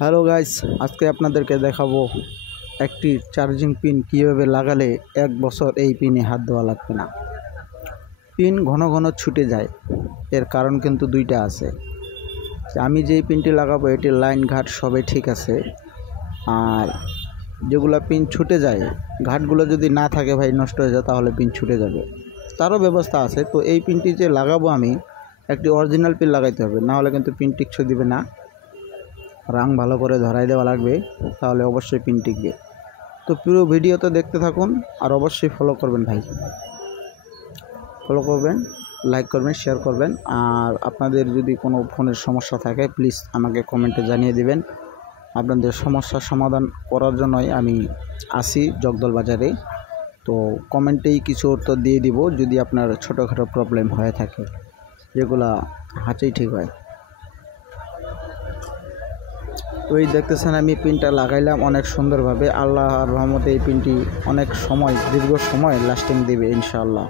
Hello guys, আজকে আপনাদেরকে দেখাবো একটি চার্জিং পিন কীভাবে লাগালে 1 বছর এই পিনে হাত দেওয়া লাগবে না। পিন ঘন ঘন ছুটে যায়, এর কারণ কিন্তু দুইটা আছে। আমি যেই পিনটি লাগাবো এটির লাইন ঘাট সবই ঠিক আছে, আর যেগুলা পিন ছুটে যায় ঘাটগুলো যদি না থাকে ভাই নষ্ট হয়ে যায়, তাহলে পিন ছুটে যাবে, তারও ব্যবস্থা আছে। তো এই পিনটি যে লাগাবো আমি একটি অরিজিনাল পিন লাগাইতে হবে, না হলে কিন্তু পিন টিকছে দিবে না। রাং ভালো করে ধরাই দেওয়া লাগবে, তাহলে অবশ্যই পিন টিকবে। তো পুরো ভিডিওতে দেখতে থাকুন, আর অবশ্যই ফলো করবেন ভাই, ফলো করবেন, লাইক করবেন, শেয়ার করবেন। আর আপনাদের যদি কোনো ফোনের সমস্যা থাকে প্লিজ আমাকে কমেন্টে জানিয়ে দিবেন। আপনাদের সমস্যার সমাধান করার জন্যই আমি আসি জগদল বাজারে। তো কমেন্টেই কিছু উত্তর দিয়ে দিব যদি আপনার ছোটোখাটো প্রবলেম হয়ে থাকে, যেগুলা হাঁচেই ঠিক হয়। তো এই দেখতেছেন আমি পিনটা লাগাইলাম অনেক সুন্দরভাবে। আল্লাহর রহমতে এই পিনটি অনেক সময়, দীর্ঘ সময় লাস্টিং দেবে ইনশাআল্লাহ।